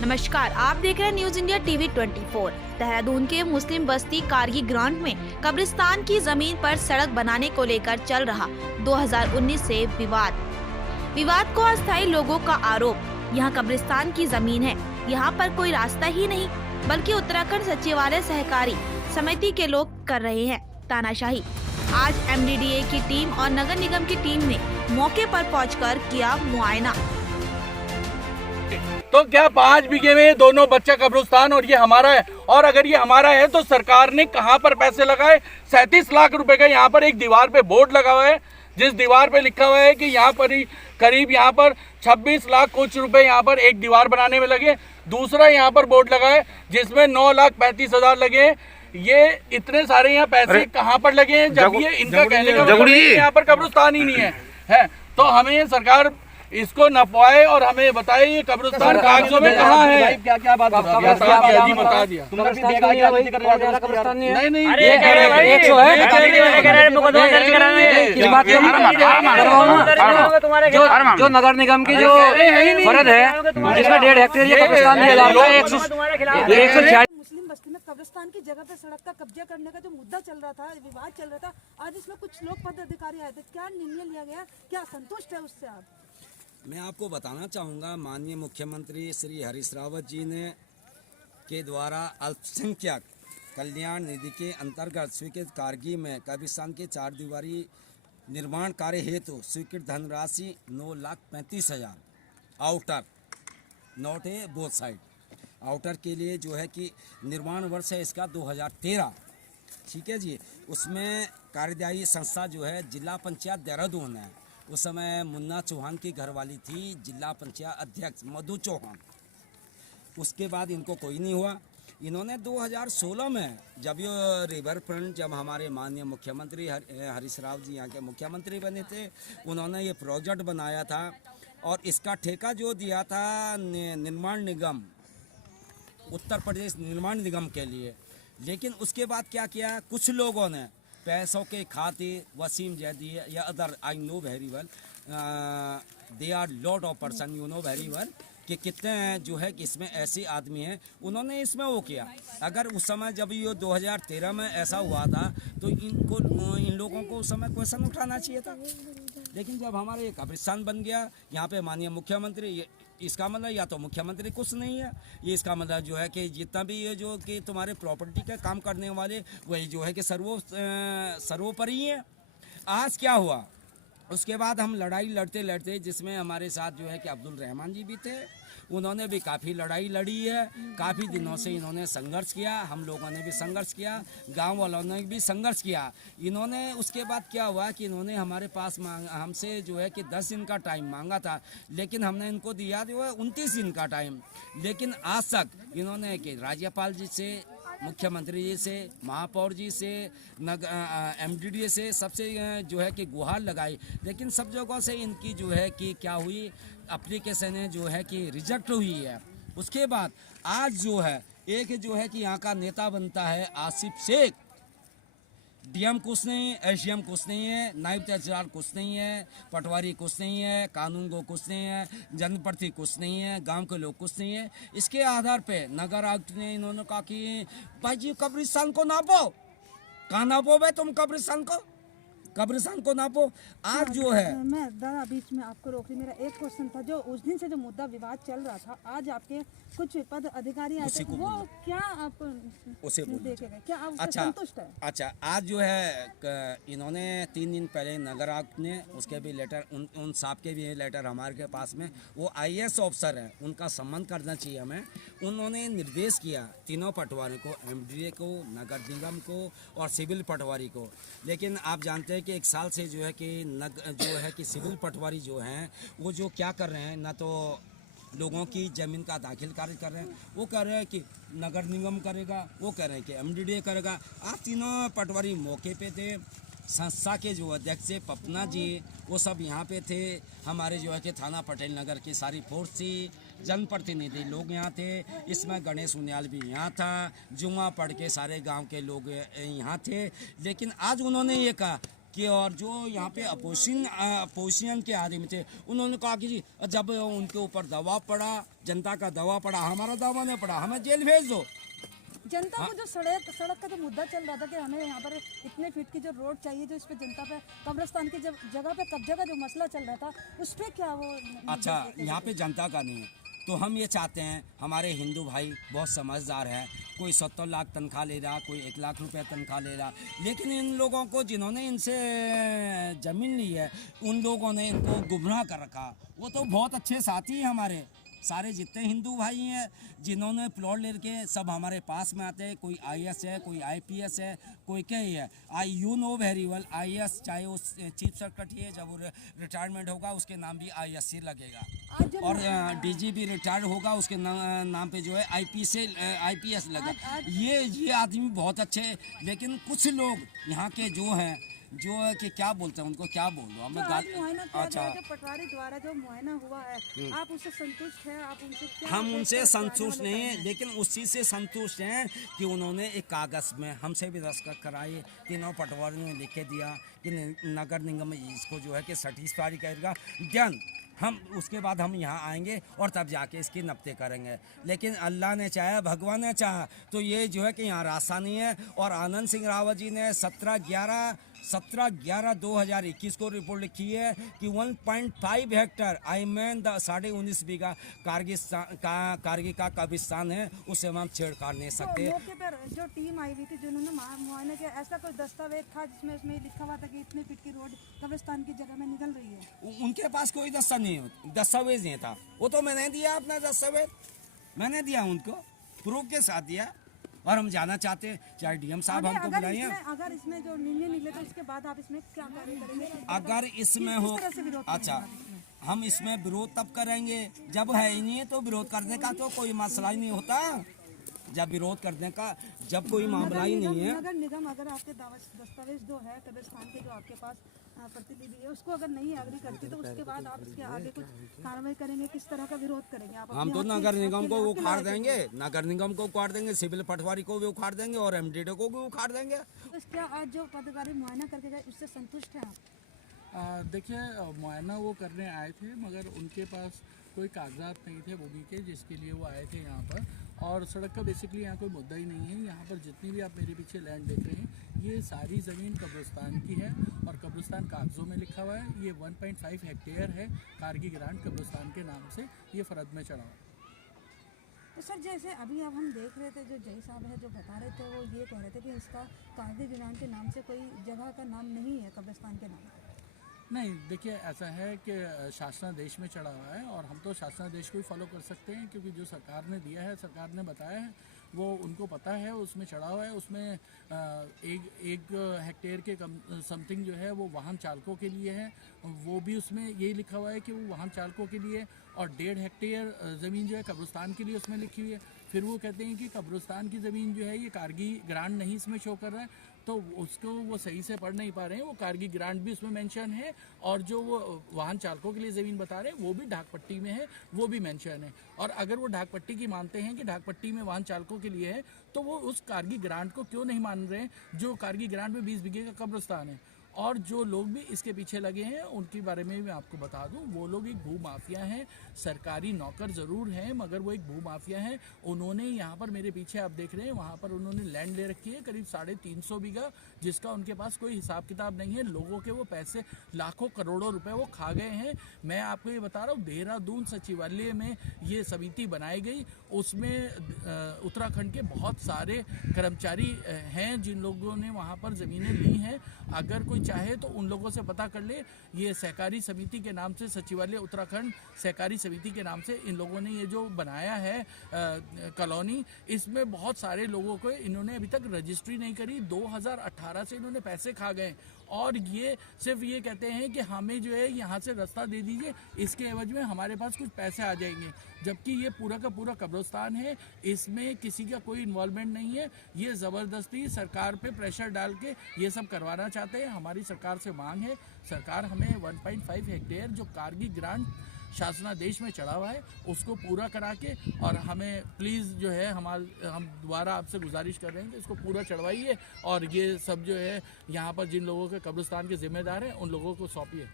नमस्कार, आप देख रहे हैं न्यूज इंडिया टीवी 24। देहरादून के मुस्लिम बस्ती कारगी ग्राउंड में कब्रिस्तान की जमीन पर सड़क बनाने को लेकर चल रहा 2019 से विवाद को अस्थायी लोगों का आरोप। यहाँ कब्रिस्तान की जमीन है, यहाँ पर कोई रास्ता ही नहीं, बल्कि उत्तराखंड सचिवालय सहकारी समिति के लोग कर रहे हैं तानाशाही। आज MDDA की टीम और नगर निगम की टीम ने मौके पर पहुंचकर किया मुआयना। तो क्या 5 बीघे में दोनों बच्चा कब्रिस्तान और ये हमारा है? और अगर ये हमारा है तो सरकार ने कहां पर पैसे लगाए? 37 लाख रुपए का यहाँ पर एक दीवार पे बोर्ड लगा हुआ है, जिस दीवार पे लिखा हुआ है कि यहाँ पर ही करीब यहाँ पर 26 लाख कुछ रुपए यहाँ पर एक दीवार बनाने में लगे। दूसरा यहाँ पर बोर्ड लगा है जिसमें 9,35,000 लगे। ये इतने सारे यहाँ पैसे कहाँ पर लगे हैं जब ये इनका कहने का मतलब यहाँ पर कब्रिस्तान ही नहीं है। तो हमें सरकार इसको नपवाए और हमें बताए ये कब्रिस्तान कागजों में कहाँ है। क्या बात बता दिया नहीं जो नगर निगम की जो फर्ज है जिसमें 1.5 हेक्टेयर ये कब्रिस्तान दिया जा रहा है। मुस्लिम बस्ती में कब्रिस्तान की जगह पे सड़क का कब्जा करने का जो मुद्दा चल रहा था, विवाद चल रहा था, आज इसमें कुछ लोग पदाधिकारी आए थे, क्या निर्णय लिया गया, क्या संतुष्ट है उससे आप? मैं आपको बताना चाहूँगा, माननीय मुख्यमंत्री श्री हरीश रावत जी ने के द्वारा अल्पसंख्यक कल्याण निधि के अंतर्गत स्वीकृत कारगी में कब्रिस्तान के 4 दीवारी निर्माण कार्य हेतु स्वीकृत धनराशि 9,35,000 outer not A both side outer के लिए जो है कि निर्माण वर्ष है इसका 2013, ठीक है जी। उसमें कार्यदायी संस्था जो है जिला पंचायत देहरादून है। उस समय मुन्ना चौहान की घरवाली थी जिला पंचायत अध्यक्ष मधु चौहान। उसके बाद इनको कोई नहीं हुआ। इन्होंने 2016 में जब ये रिवर फ्रंट, जब हमारे माननीय मुख्यमंत्री हरीश राव जी यहाँ के मुख्यमंत्री बने थे, उन्होंने ये प्रोजेक्ट बनाया था और इसका ठेका जो दिया था निर्माण निगम, उत्तर प्रदेश निर्माण निगम के लिए। लेकिन उसके बाद क्या किया, कुछ लोगों ने पैसों के खातिर, वसीम जैदी या other I know very well, they are lot of person you know very well कि कितने जो है कि इसमें ऐसे आदमी हैं, उन्होंने इसमें वो किया। अगर उस समय जब ये 2013 में ऐसा हुआ था तो इन लोगों को उस समय क्वेश्चन उठाना चाहिए था। लेकिन जब हमारे ये कब्रिस्तान बन गया यहाँ पे माननीय मुख्यमंत्री, इसका मतलब या तो मुख्यमंत्री कुछ नहीं है, ये इसका मतलब जो है कि जितना भी ये जो कि तुम्हारे प्रॉपर्टी का काम करने वाले वही जो है कि सर्वोपरि है। आज क्या हुआ, उसके बाद हम लड़ाई लड़ते लड़ते, जिसमें हमारे साथ जो है कि अब्दुल रहमान जी भी थे, उन्होंने भी काफ़ी लड़ाई लड़ी है। काफ़ी दिनों से इन्होंने संघर्ष किया, हम लोगों ने भी संघर्ष किया, गांव वालों ने भी संघर्ष किया। इन्होंने उसके बाद क्या हुआ कि इन्होंने हमारे पास हमसे जो है कि 10 दिन का टाइम मांगा था, लेकिन हमने इनको दिया जो है 29 दिन का टाइम। लेकिन आज तक इन्होंने कि राज्यपाल जी से, मुख्यमंत्री जी से, महापौर जी से, MDDA से, सबसे जो है कि गुहार लगाई, लेकिन सब जगहों से इनकी जो है कि क्या हुई, एप्लीकेशन जो है कि रिजेक्ट हुई है। उसके बाद आज जो है एक जो है कि यहाँ का नेता बनता है आसिफ शेख। DM कुछ नहीं, SDM कुछ नहीं है, नायब तहसीलदार कुछ नहीं है, पटवारी कुछ नहीं है, कानून को कुछ नहीं है, जनप्रति कुछ नहीं है, गांव के लोग कुछ नहीं है। इसके आधार पे नगर आयुक्त ने इन्होंने कहा कि भाई जी कब्रिस्तान को नापो। कहाँ नापो भाई तुम कब्रिस्तान को नापो। आज जो है, मैं दादा बीच में आपको रोक रही, मेरा एक क्वेश्चन था, जो उस दिन से जो मुद्दा विवाद चल रहा था, आज आपके कुछ पद अधिकारी आए थे, वो क्या आप उसे देखेंगे, क्या आप उससे संतुष्ट है? अच्छा, आज जो है इन्होंने 3 दिन पहले नगर आयुक्त ने, उसके भी लेटर, उन साहब के भी लेटर हमारे के पास में, वो IAS ऑफिसर हैं, उनका सम्मान करना चाहिए हमें। उन्होंने निर्देश किया तीनों पटवारी को, MDDA को, नगर निगम को और सिविल पटवारी को। लेकिन आप जानते हैं कि 1 साल से जो है कि जो है कि सिविल पटवारी जो हैं वो जो क्या कर रहे हैं, ना तो लोगों की ज़मीन का दाखिल कार्य कर रहे हैं, वो कह रहे हैं कि नगर निगम करेगा, वो कह रहे हैं कि MDDA करेगा। आज तीनों पटवारी मौके पे थे। संस्था के जो अध्यक्ष थे पपना जी, वो सब यहाँ पे थे। हमारे जो है कि थाना पटेल नगर की सारी फोर्स थी, जनप्रतिनिधि लोग यहाँ थे, इसमें गणेश उनियाल भी यहाँ था, जुम्मा पढ़ के सारे गांव के लोग यहाँ थे। लेकिन आज उन्होंने ये कहा कि और जो यहाँ पे अपोजिशन के आदमी थे उन्होंने कहा कि जी जब उनके ऊपर दबाव पड़ा, जनता का दबाव पड़ा, हमारा दबाव नहीं पड़ा, हमें जेल भेज दो। जनता को जो सड़क का जो मुद्दा चल रहा था कि हमें यहाँ पर इतने फीट की जो रोड चाहिए, जो इस पे जनता पे कब्रिस्तान की जगह पे कब्जा का जो मसला चल रहा था, उस पे क्या वो अच्छा यहाँ पे जनता का नहीं है, तो हम ये चाहते हैं, हमारे हिंदू भाई बहुत समझदार है, कोई 70 लाख तनख्वाह ले रहा, कोई 1 लाख रुपए तनख्वाह ले रहा, लेकिन इन लोगों को जिन्होंने इनसे ज़मीन ली है उन लोगों ने इनको गुमराह कर रखा। वो तो बहुत अच्छे साथी हैं हमारे, सारे जितने हिंदू भाई हैं जिन्होंने प्लॉट लेके सब हमारे पास में आते हैं। कोई IAS है, कोई IPS है, कोई क्या ही है। You know very well IAS चाहे वो चीफ सेक्रेटरी है, जब वो रिटायरमेंट होगा उसके नाम भी ISC लगेगा, और DG भी रिटायर होगा उसके नाम पे जो है IPS लगेगा। ये आदमी बहुत अच्छे हैं, लेकिन कुछ लोग यहाँ के जो हैं जो है कि क्या बोलते हैं उनको क्या बोल दो हमें अच्छा जो पटवारी द्वारा जो मुआयना हुआ है, आप उससे संतुष्ट हैं? आप उनसे क्या हम उनसे संतुष्ट नहीं है, लेकिन उस चीज़ से संतुष्ट हैं कि उन्होंने एक कागज़ में हमसे भी दस्तखत कराए, तीनों पटवारियों ने लिख के दिया कि नगर निगम इसको जो है कि सेटिस्फाई करेगा, देन हम उसके बाद हम यहाँ आएंगे और तब जाके इसकी नपते करेंगे। लेकिन अल्लाह ने चाहा, भगवान ने चाहा, तो ये जो है कि यहाँ रास्ता नहीं है। और आनंद सिंह रावत जी ने 17/11/2021 को रिपोर्ट लिखी है कि 1.5 हेक्टर आई मीन 19.5 बीघा कारगी का कब्रिस्तान है, उससे हम छेड़छाड़ नहीं सकते। तो मौके पर जो टीम आई हुई थी जिन्होंने मुआयना किया, ऐसा कोई दस्तावेज था जिसमें उसमें लिखा हुआ था कि इतने फीट की रोड कब्रिस्तान की जगह में निकल रही है? उनके पास कोई दस्तावेज नहीं था। वो तो मैंने दिया अपना दस्तावेज, मैंने दिया उनको प्रूफ के साथ दिया। और हम जाना चाहते हैं, चाहे DM साहब हमको बुलाइए। अगर इसमें जो निर्णय निकले तो उसके बाद आप इसमें क्या कार्य करेंगे? अगर इसमें हो, अच्छा हम इसमें विरोध तब करेंगे जब है ही नहीं है, तो विरोध करने का तो कोई मसला ही नहीं होता। जब विरोध करने का जब कोई मामला ही नहीं है। नगर निगम अगर आपके दस्तावेज जो है कब्रिस्तान के जो आपके पास प्रतिनिधि है उसको अगर नहीं एग्री करती, तो उसके बाद आप इसके आगे कुछ कार्रवाई करेंगे? किस तरह का विरोध करेंगे आप? हम तो नगर निगम को उखाड़ देंगे, नगर निगम को उखाड़ देंगे, सिविल पटवारी को भी उखाड़ देंगे और MDO को भी उखाड़ देंगे। तो क्या आज जो पदाधिकारी मुआयना करके गए उससे संतुष्ट हैं आप? देखिए, मुआयना वो करने आए थे मगर उनके पास कोई कागजात नहीं थे भूमि के जिसके लिए वो आए थे यहाँ पर। और सड़क का बेसिकली यहाँ कोई मुद्दा ही नहीं है। यहाँ पर जितनी भी आप मेरे पीछे लैंड देख रहे हैं ये सारी ज़मीन कब्रिस्तान की है और कब्रिस्तान कागज़ों में लिखा हुआ है। ये 1.5 हेक्टेयर है कारगी ग्रांट कब्रिस्तान के नाम से, ये फरद में चढ़ा हुआ है। तो सर जैसे अभी अब हम देख रहे थे, जो जय साहब है जो बता रहे थे, वो ये कह रहे थे कि इसका कारगी ग्रांट के नाम से कोई जगह का नाम नहीं है कब्रिस्तान के नाम। नहीं, देखिए ऐसा है कि शासनादेश में चढ़ा हुआ है और हम तो शासनादेश को ही फॉलो कर सकते हैं, क्योंकि जो सरकार ने दिया है, सरकार ने बताया है, वो उनको पता है, उसमें चढ़ा हुआ है। उसमें एक हेक्टेयर के समथिंग जो है वो वाहन चालकों के लिए है, वो भी उसमें यही लिखा हुआ है कि वो वाहन चालकों के लिए, और 1.5 हेक्टेयर ज़मीन जो है कब्रिस्तान के लिए उसमें लिखी हुई है। फिर वो कहते हैं कि कब्रिस्तान की ज़मीन जो है ये कारगी ग्रांट नहीं इसमें शो कर रहा है, तो उसको वो सही से पढ़ नहीं पा रहे हैं। वो कारगी ग्रांट भी उसमें मेंशन है और जो वो वाहन चालकों के लिए ज़मीन बता रहे हैं वो भी ढाक पट्टी में है, वो भी मेंशन है। और अगर वो ढाक पट्टी की मानते हैं कि ढाक पट्टी में वाहन चालकों के लिए है, तो वो उस कारगी ग्रांट को क्यों नहीं मान रहे हैं जो कारगी ग्रांट में 20 बीघे का कब्रिस्तान है। और जो लोग भी इसके पीछे लगे हैं उनके बारे में मैं आपको बता दूं, वो लोग एक भू माफिया हैं, सरकारी नौकर ज़रूर हैं मगर वो एक भू माफिया हैं। उन्होंने यहाँ पर मेरे पीछे आप देख रहे हैं, वहाँ पर उन्होंने लैंड ले रखी है करीब 350 बीघा, जिसका उनके पास कोई हिसाब किताब नहीं है। लोगों के वो पैसे लाखों करोड़ों रुपए वो खा गए हैं। मैं आपको ये बता रहा हूँ, देहरादून सचिवालय में ये समिति बनाई गई, उसमें उत्तराखंड के बहुत सारे कर्मचारी हैं जिन लोगों ने वहाँ पर ज़मीनें ली हैं। अगर कोई चाहे तो उन लोगों से पता कर ले। ये सहकारी समिति के नाम से, सचिवालय उत्तराखंड सहकारी समिति के नाम से इन लोगों ने ये जो बनाया है कॉलोनी, इसमें बहुत सारे लोगों को इन्होंने अभी तक रजिस्ट्री नहीं करी। 2018 से इन्होंने पैसे खा गए और ये सिर्फ ये कहते हैं कि हमें जो है यहाँ से रास्ता दे दीजिए, इसके एवज में हमारे पास कुछ पैसे आ जाएंगे, जबकि ये पूरा का पूरा कब्रिस्तान है, इसमें किसी का कोई इन्वॉल्वमेंट नहीं है। ये ज़बरदस्ती सरकार पे प्रेशर डाल के ये सब करवाना चाहते हैं। हमारी सरकार से मांग है, सरकार हमें 1.5 हेक्टेयर जो कारगी ग्रांट शासनादेश में चढ़ा हुआ है उसको पूरा करा के, और हमें प्लीज़ जो है हम दोबारा आपसे गुजारिश कर रहे हैं कि इसको पूरा चढ़वाइए और ये सब जो है यहाँ पर जिन लोगों के कब्रिस्तान के जिम्मेदार हैं उन लोगों को सौंपिए।